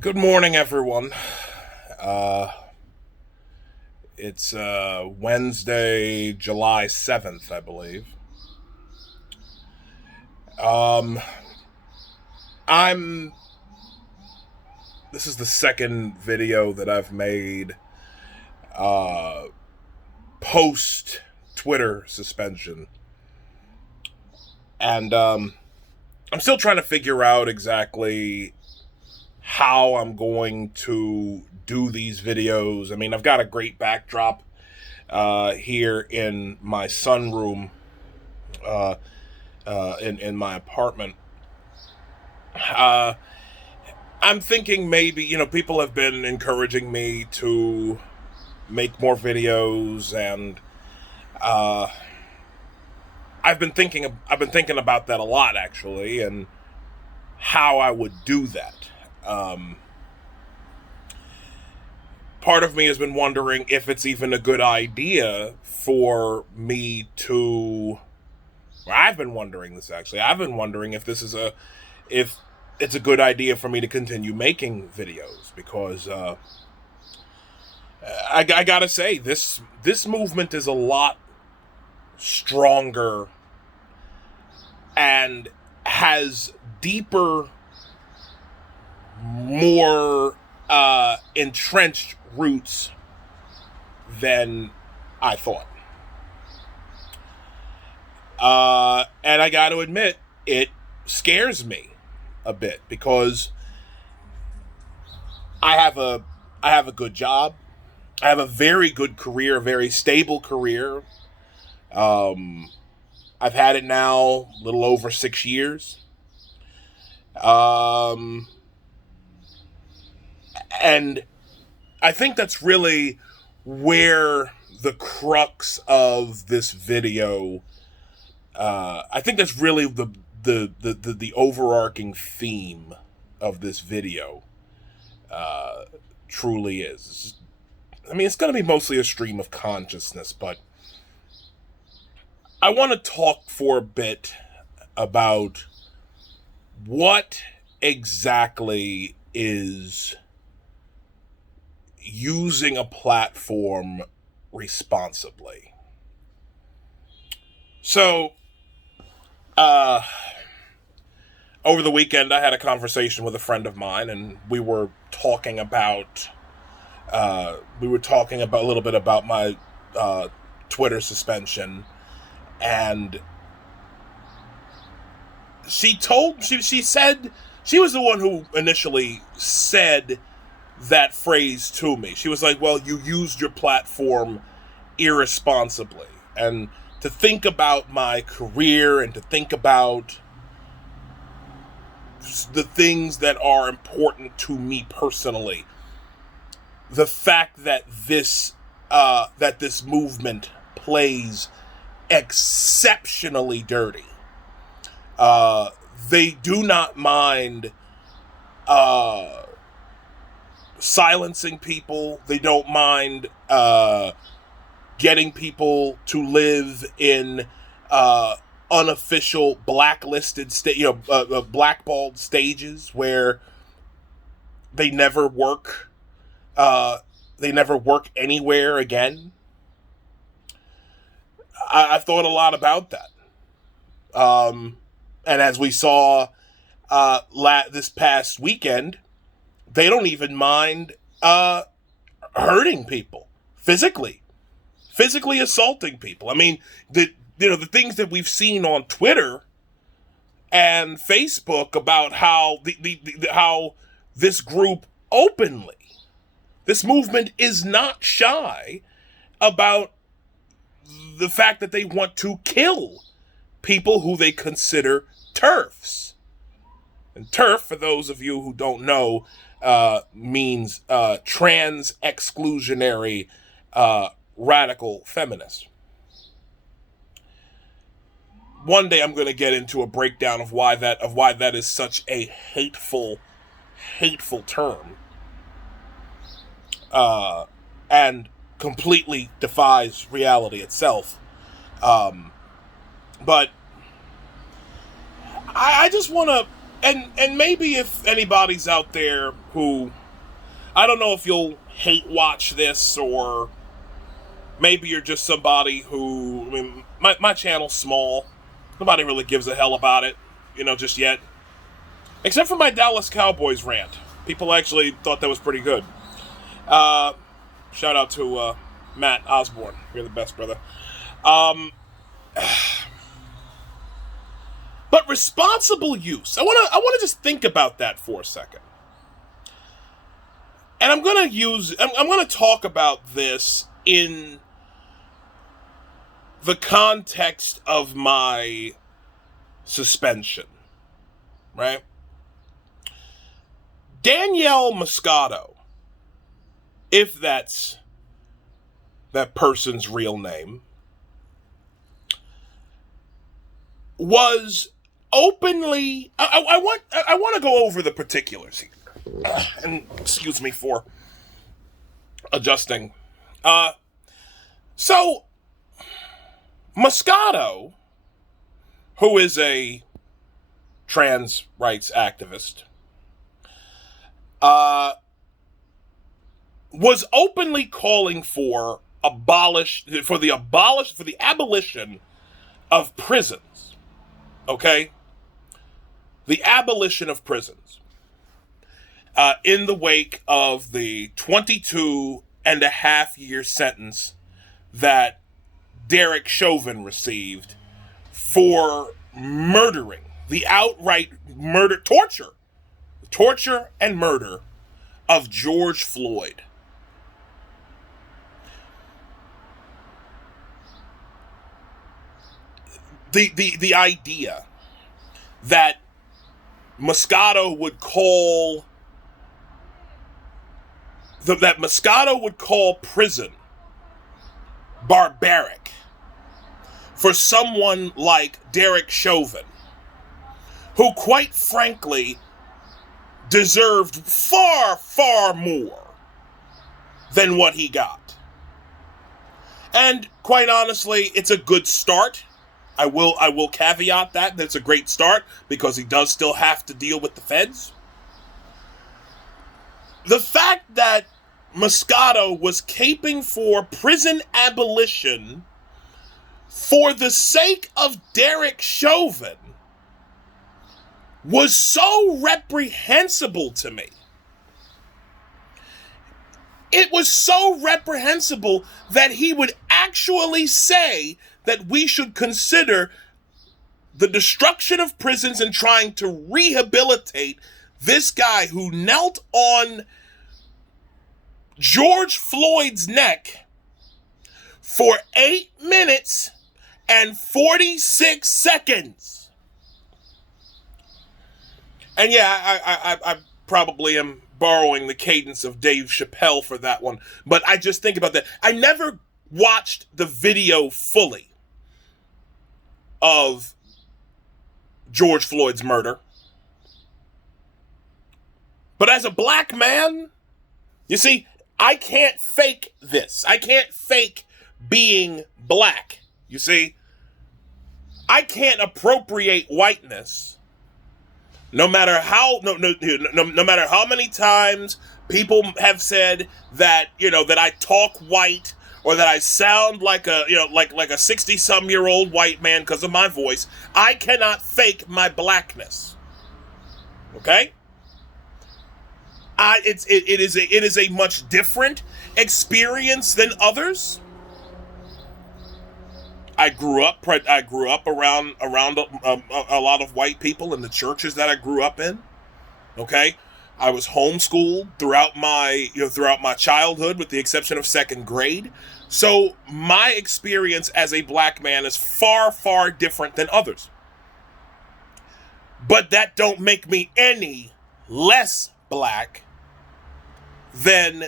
Good morning, everyone. Uh, it's Wednesday, July 7th, I believe. Um, I'm. This is the second video that I've made uh, post Twitter suspension. And I'm still trying to figure out exactly how I'm going to do these videos. I mean, I've got a great backdrop here in my sunroom uh, in my apartment. Uh, I'm thinking maybe, people have been encouraging me to make more videos, and uh, I've been thinking about that a lot, actually, and how I would do that. Um, Part of me has been wondering if it's even a good idea for me to. Well, I've been wondering this, actually. I've been wondering if it's a good idea for me to continue making videos, because I gotta say, this movement is a lot stronger and has deeper, more entrenched roots than I thought. And I got to admit, it scares me a bit, because I have a I have a good job. I have a very good career, a very stable career. Um, I've had it now a little over 6 years. Um, and I think that's really where the crux of this video. I think that's really the overarching theme of this video. Uh, Truly is. I mean, it's going to be mostly a stream of consciousness, but I want to talk for a bit about what exactly is using a platform responsibly. So, uh, over the weekend, I had a conversation with a friend of mine, and we were talking about a little bit about my Twitter suspension, and she said she was the one who initially said that phrase to me. She was like, "Well, you used your platform irresponsibly," and to think about my career and to think about the things that are important to me personally, the fact that this movement plays exceptionally dirty. Uh, they do not mind uh, silencing people. They don't mind getting people to live in uh, unofficial blacklisted blackballed stages where they never work. They never work anywhere again. I've thought a lot about that. And as we saw this past weekend, they don't even mind hurting people physically assaulting people. I mean, the things that we've seen on Twitter and Facebook about how how this group openly, this movement is not shy about the fact that they want to kill people who they consider TERFs. And TERF, for those of you who don't know, means trans exclusionary radical feminist. One day I'm going to get into a breakdown of why that is such a hateful term, and completely defies reality itself. But I just want to And maybe if anybody's out there who, I don't know if you'll hate watch this, or maybe you're just somebody who, I mean, my channel's small. Nobody really gives a hell about it, just yet. Except for my Dallas Cowboys rant. People actually thought that was pretty good. Shout out to Matt Osborne. You're the best, brother. But responsible use. I want to just think about that for a second. And I'm going to talk about this in the context of my suspension, right? Danielle Moscato, if that's that person's real name, was openly. I want to go over the particulars here, and excuse me for adjusting. So Moscato, who is a trans rights activist, was openly calling for the abolition of prisons. Okay? The abolition of prisons. In the wake of the 22.5-year sentence that Derek Chauvin received for murdering, the outright murder, torture and murder of George Floyd. The idea that Moscato would call prison barbaric for someone like Derek Chauvin, who quite frankly deserved far, far more than what he got. And quite honestly, it's a good start. I will caveat that it's a great start, because he does still have to deal with the feds. The fact that Moscato was caping for prison abolition for the sake of Derek Chauvin was so reprehensible to me. It was so reprehensible that he would actually say that we should consider the destruction of prisons and trying to rehabilitate this guy who knelt on George Floyd's neck for 8 minutes and 46 seconds. And yeah, I probably am borrowing the cadence of Dave Chappelle for that one, but I just think about that. I never watched the video fully of George Floyd's murder. But as a black man, you see, I can't fake this. I can't fake being black. You see, I can't appropriate whiteness. No matter how many times people have said that, that I talk white, or that I sound like a 60-some-year-old white man because of my voice, I cannot fake my blackness. Okay? It is a much different experience than others. I grew up around a lot of white people in the churches that I grew up in. Okay? I was homeschooled throughout my childhood, with the exception of second grade. So my experience as a black man is far, far different than others. But that don't make me any less black than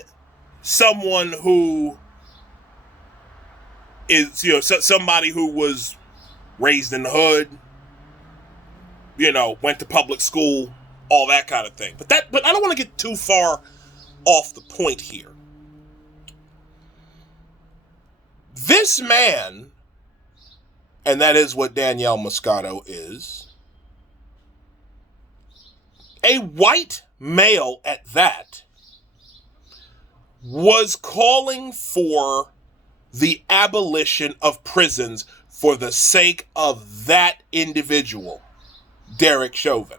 someone who is, somebody who was raised in the hood, went to public school, all that kind of thing. But I don't want to get too far off the point here. This man, and that is what Danielle Moscato is, A white male at that was calling for the abolition of prisons for the sake of that individual, Derek Chauvin.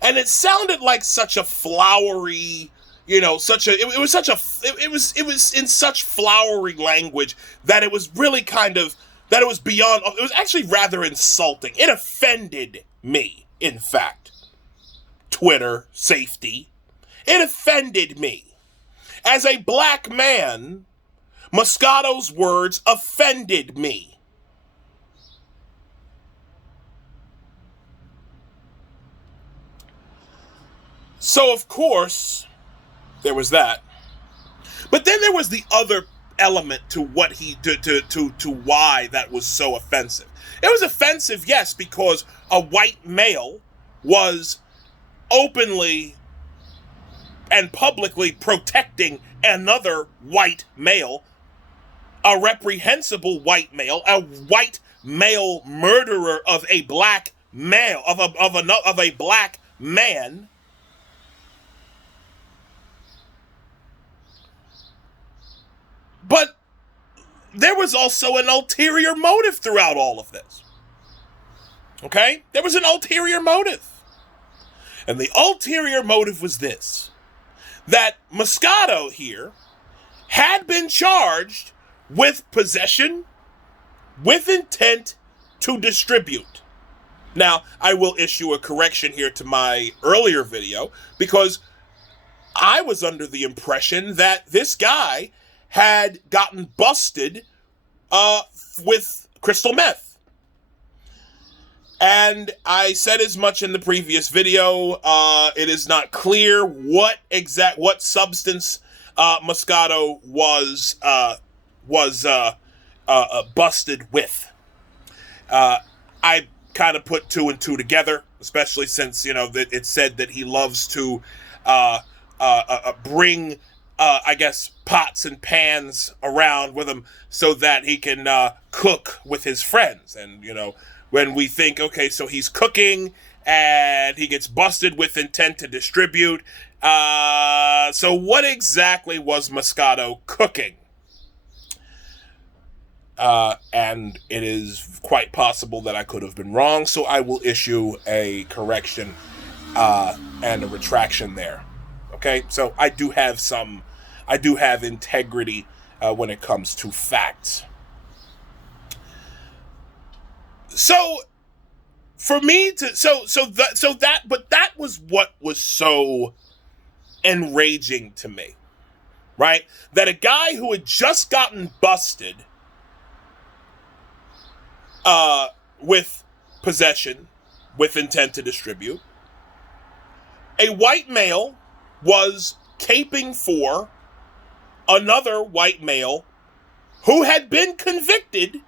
And it sounded like such a flowery, it was in such flowery language that it was really that it was beyond, it was actually rather insulting. It offended me, in fact. Twitter safety. It offended me. As a black man, Moscato's words offended me. So, of course, there was that. But then there was the other element to what to why that was so offensive. It was offensive, yes, because a white male was openly and publicly protecting another white male, a reprehensible white male, a white male murderer of a black male, of a black man. But there was also an ulterior motive throughout all of this. Okay? There was an ulterior motive. And the ulterior motive was this: that Moscato here had been charged with possession with intent to distribute. Now, I will issue a correction here to my earlier video, because I was under the impression that this guy had gotten busted with crystal meth. And I said as much in the previous video. It is not clear what substance Moscato was busted with. I kind of put two and two together, especially since that it said that he loves to bring I guess pots and pans around with him so that he can cook with his friends. And when we think, okay, so he's cooking and he gets busted with intent to distribute. So what exactly was Moscato cooking? And it is quite possible that I could have been wrong, so I will issue a correction and a retraction there. Okay, so I do have integrity when it comes to facts. So for me but that was what was so enraging to me, right? That a guy who had just gotten busted with possession with intent to distribute, a white male was caping for another white male who had been convicted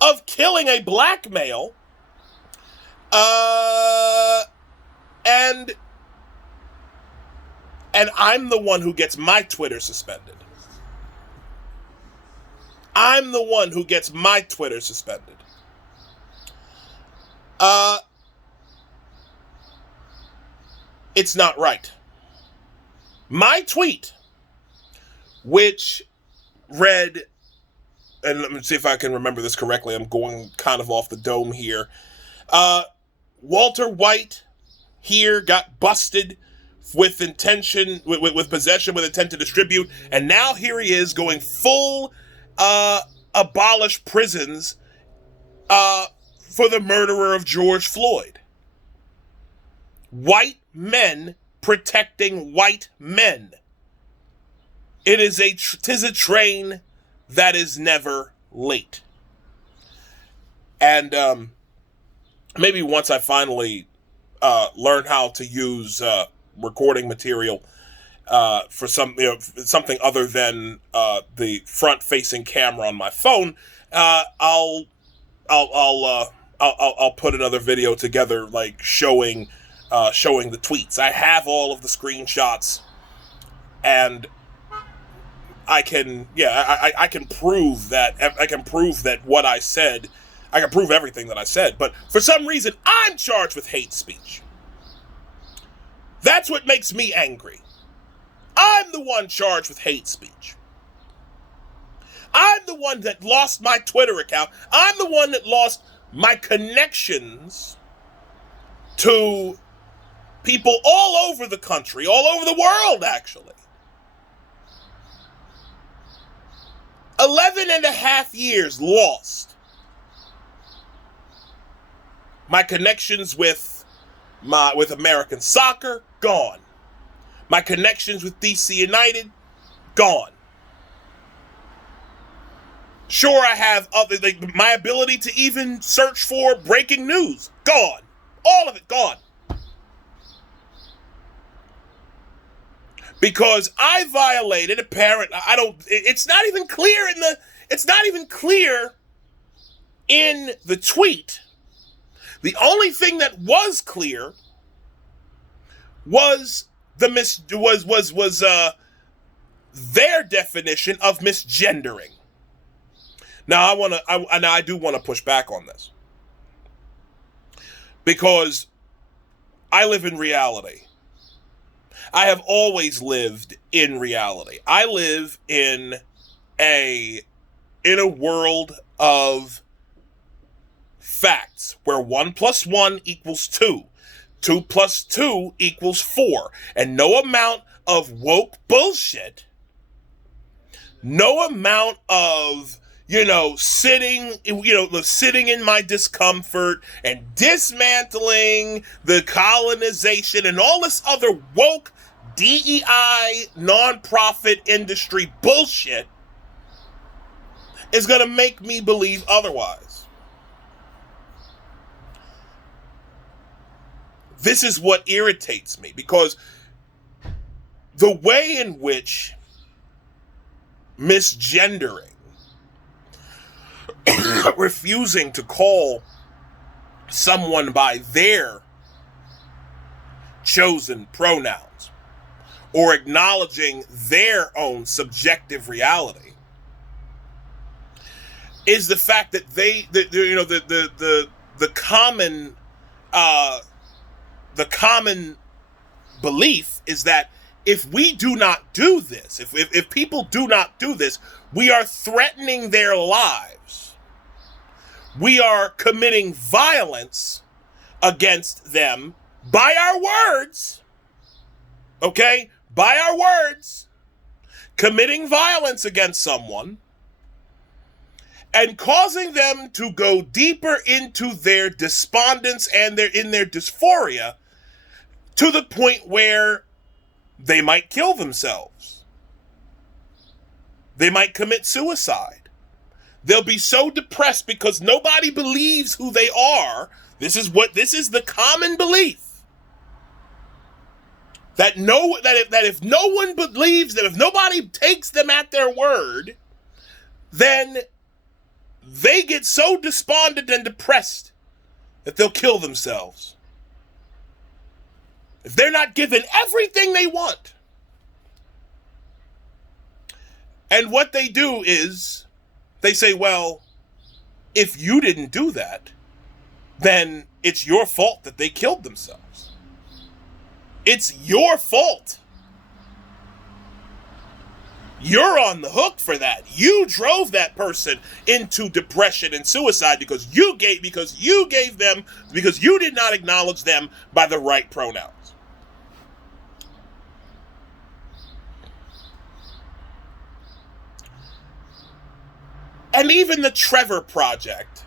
of killing a black male, and I'm the one who gets my Twitter suspended. I'm the one who gets my Twitter suspended. It's not right. My tweet, which read, and let me see if I can remember this correctly. I'm going kind of off the dome here. Walter White here got busted with intention, with possession with intent to distribute, and now here he is going full abolish prisons for the murderer of George Floyd. White men protecting white men. It is tis a train that is never late. And maybe once I finally learn how to use recording material for something other than the front-facing camera on my phone, I'll put another video together, like showing the tweets. I have all of the screenshots, and I can prove that what I said. I can prove everything that I said, but for some reason I'm charged with hate speech. That's what makes me angry. I'm the one charged with hate speech. I'm the one that lost my Twitter account. I'm the one that lost my connections to people all over the country, all over the world, actually. 11 and a half years lost. My connections with American soccer, gone. My connections with DC United, gone. Sure, I have my ability to even search for breaking news, gone. All of it gone. Because I violated it's not even clear in the tweet. The only thing that was clear was their definition of misgendering. Now I do want to push back on this, because I live in reality. I have always lived in reality. I live in a world of facts where 1 + 1 = 2. 2 + 2 = 4. And no amount of woke bullshit, no amount of, sitting in my discomfort and dismantling the colonization and all this other woke DEI nonprofit industry bullshit is going to make me believe otherwise. This is what irritates me, because the way in which misgendering, refusing to call someone by their chosen pronouns, or acknowledging their own subjective reality, is the fact that the common belief is that if we do not do this, if people do not do this, we are threatening their lives. We are committing violence against them by our words. Okay? By our words. Committing violence against someone and causing them to go deeper into their despondence and in their dysphoria, to the point where they might kill themselves. They might commit suicide. They'll be so depressed because nobody believes who they are. This is the common belief. That if no one believes them, if nobody takes them at their word, then they get so despondent and depressed that they'll kill themselves. If they're not given everything they want. And what they do is they say, well, if you didn't do that, then it's your fault that they killed themselves. It's your fault. You're on the hook for that. You drove that person into depression and suicide because you did not acknowledge them by the right pronouns. And even the Trevor Project,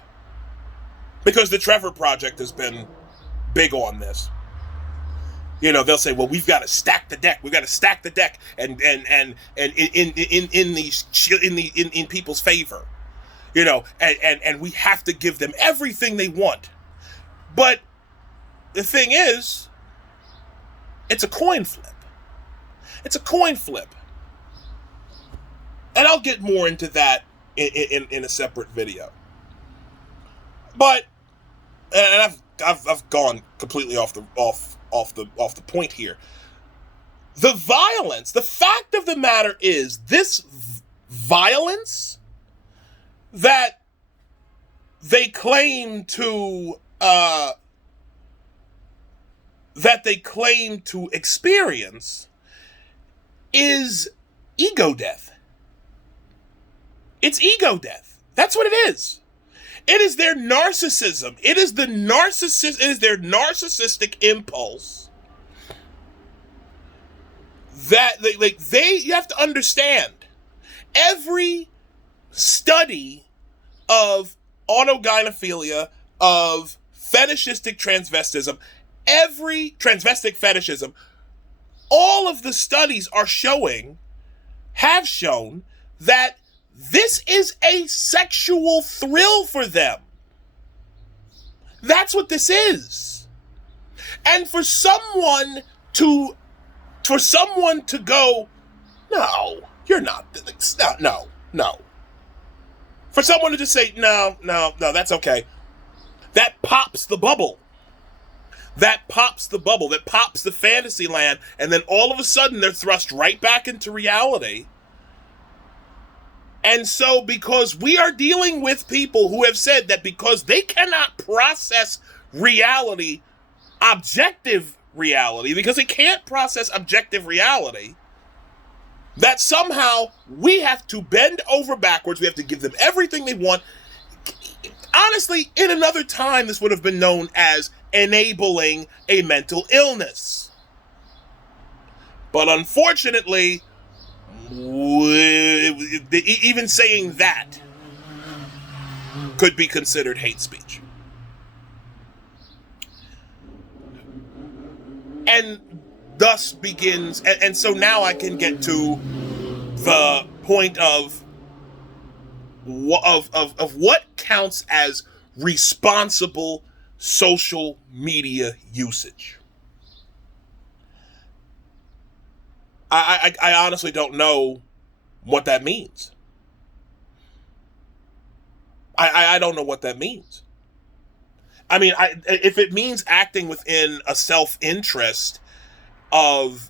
because the Trevor Project has been big on this. They'll say, well, we've got to stack the deck. We've got to stack the deck and in people's favor. And we have to give them everything they want. But the thing is, it's a coin flip. It's a coin flip. And I'll get more into that in a separate video. But and I've gone completely off the point here. The violence, the fact of the matter is, this violence that they claim to that they claim to experience is ego death. It's ego death. That's what it is. It is their narcissism. It is their narcissistic impulse that you have to understand. Every study of autogynephilia, of fetishistic transvestism, every transvestic fetishism, all of the studies have shown that this is a sexual thrill for them. That's what this is. And for someone to go, no, you're not, no. For someone to just say, no, that's okay. That pops the bubble. That pops the fantasy land, and then all of a sudden they're thrust right back into reality. And so, because we are dealing with people who have said that because they cannot process reality, objective reality, because they can't process objective reality, that somehow we have to bend over backwards, we have to give them everything they want. Honestly, in another time, this would have been known as enabling a mental illness. But unfortunately, even saying that could be considered hate speech. And thus begins, and so now I can get to the point of what counts as responsible social media usage. I honestly don't know what that means. I don't know what that means. I mean, if it means acting within a self-interest of,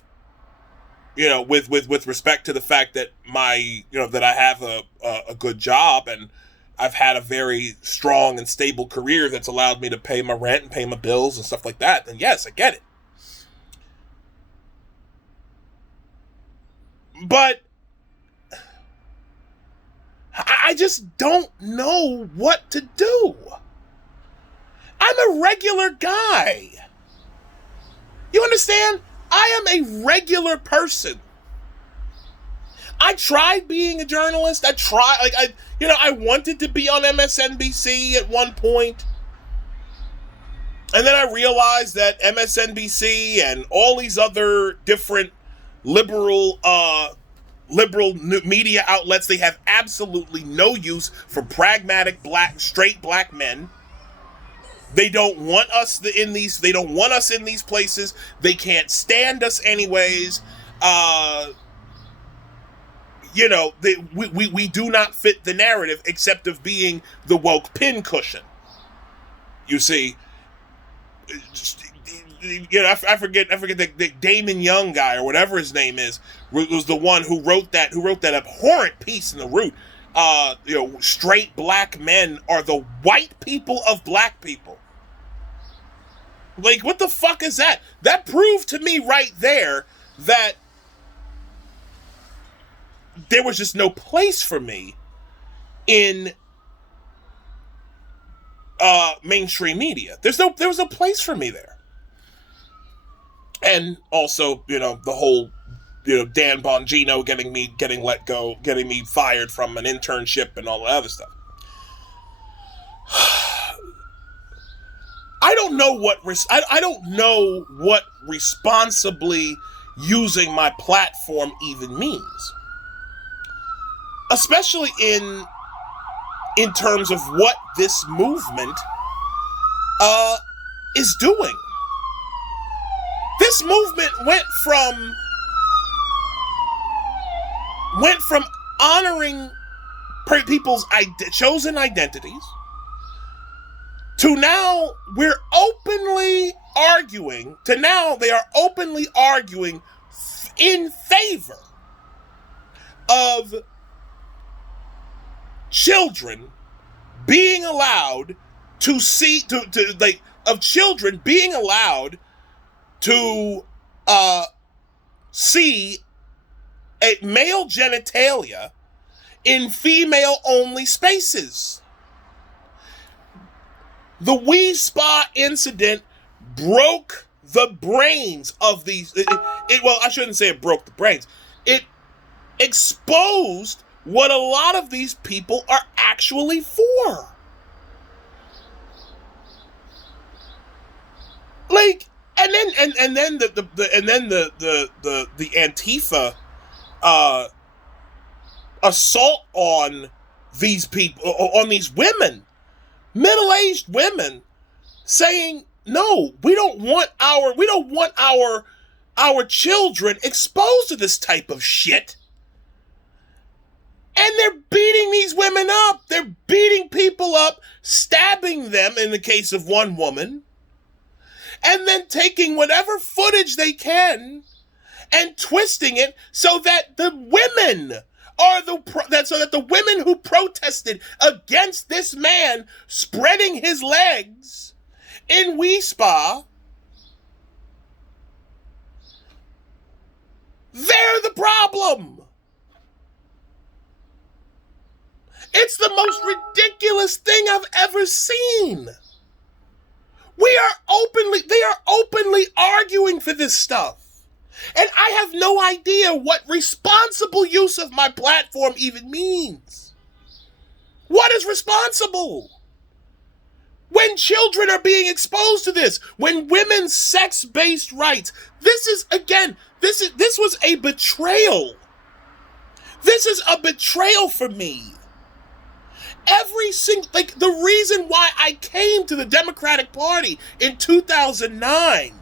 with respect to the fact that that I have a good job and I've had a very strong and stable career that's allowed me to pay my rent and pay my bills and stuff like that, then yes, I get it. But I just don't know what to do. I'm a regular guy. You understand? I am a regular person. I tried being a journalist. I wanted to be on MSNBC at one point. And then I realized that MSNBC and all these other different liberal media outlets, they have absolutely no use for pragmatic straight black men. They don't want us in these places. They can't stand us anyways. We do not fit the narrative except of being the woke pincushion. You see, I forget the Damon Young guy or whatever his name is was the one who wrote that abhorrent piece in The Root. Straight black men are the white people of black people. Like, what the fuck is that? That proved to me right there that there was just no place for me in mainstream media. There was no place for me there. And also, the whole, Dan Bongino getting let go, getting me fired from an internship and all that other stuff. I don't know what responsibly using my platform even means. Especially in terms of what this movement is doing. This movement went from honoring people's chosen identities to now they are openly arguing in favor of children being allowed to see of children being allowed to see a male genitalia in female-only spaces. The Wi Spa incident broke the brains of these. Well, I shouldn't say it broke the brains. It exposed what a lot of these people are actually for. Like, and then the Antifa assault on these people, on these women, middle-aged women, saying, no, we don't want our children exposed to this type of shit. And they're beating these women up. They're beating people up, stabbing them in the case of one woman, and then taking whatever footage they can and twisting it so that the women so that the women who protested against this man spreading his legs in Wi Spa, they're the problem. It's the most ridiculous thing I've ever seen. They are openly arguing for this stuff. And I have no idea what responsible use of my platform even means. What is responsible? When children are being exposed to this, when women's sex-based rights, this was a betrayal. This is a betrayal for me. The reason why I came to the Democratic Party in 2009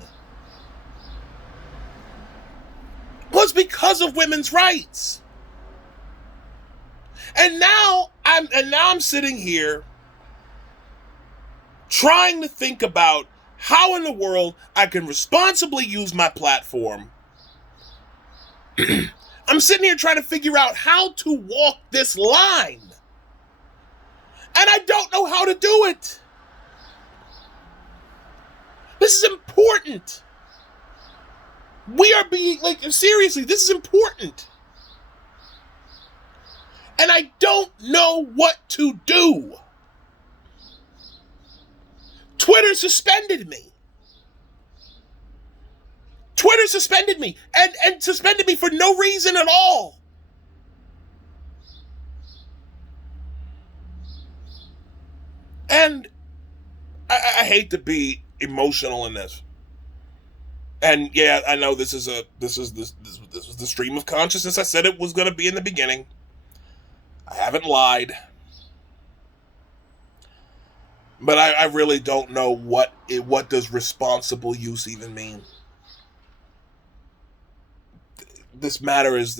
was because of women's rights. And now I'm sitting here trying to think about how in the world I can responsibly use my platform. I'm sitting here trying to figure out how to walk this line. And I don't know how to do it. This is important. We are being, seriously, this is important. And I don't know what to do. Twitter suspended me. Twitter suspended me. And suspended me for no reason at all. And I hate to be emotional in this. And yeah, I know this was the stream of consciousness I said it was going to be in the beginning. I haven't lied. But I really don't know what does responsible use even mean. This matter is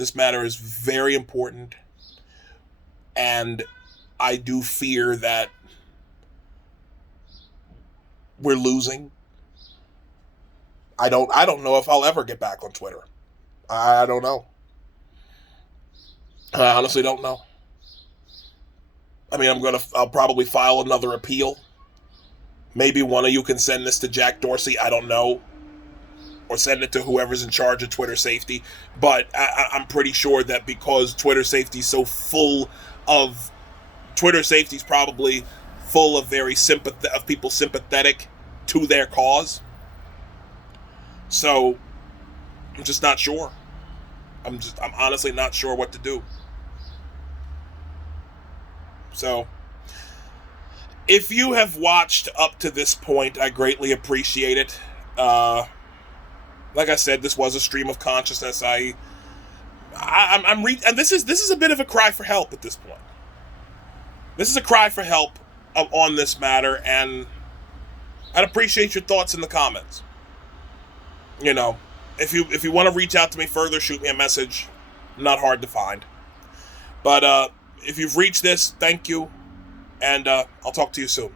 very important, and I do fear that we're losing. I don't know if I'll ever get back on Twitter. I don't know. I honestly don't know. I mean, I'll probably file another appeal. Maybe one of you can send this to Jack Dorsey. I don't know. Or send it to whoever's in charge of Twitter safety. But I'm pretty sure that because Twitter safety is so full of... Twitter safety is probably full of of people sympathetic to their cause. So, I'm just not sure. I'm honestly not sure what to do. So, if you have watched up to this point, I greatly appreciate it. Like I said, this was a stream of consciousness. And this is a bit of a cry for help at this point. This is a cry for help on this matter, and I'd appreciate your thoughts in the comments. You know, if you want to reach out to me further, shoot me a message. Not hard to find. But if you've reached this, thank you, and I'll talk to you soon.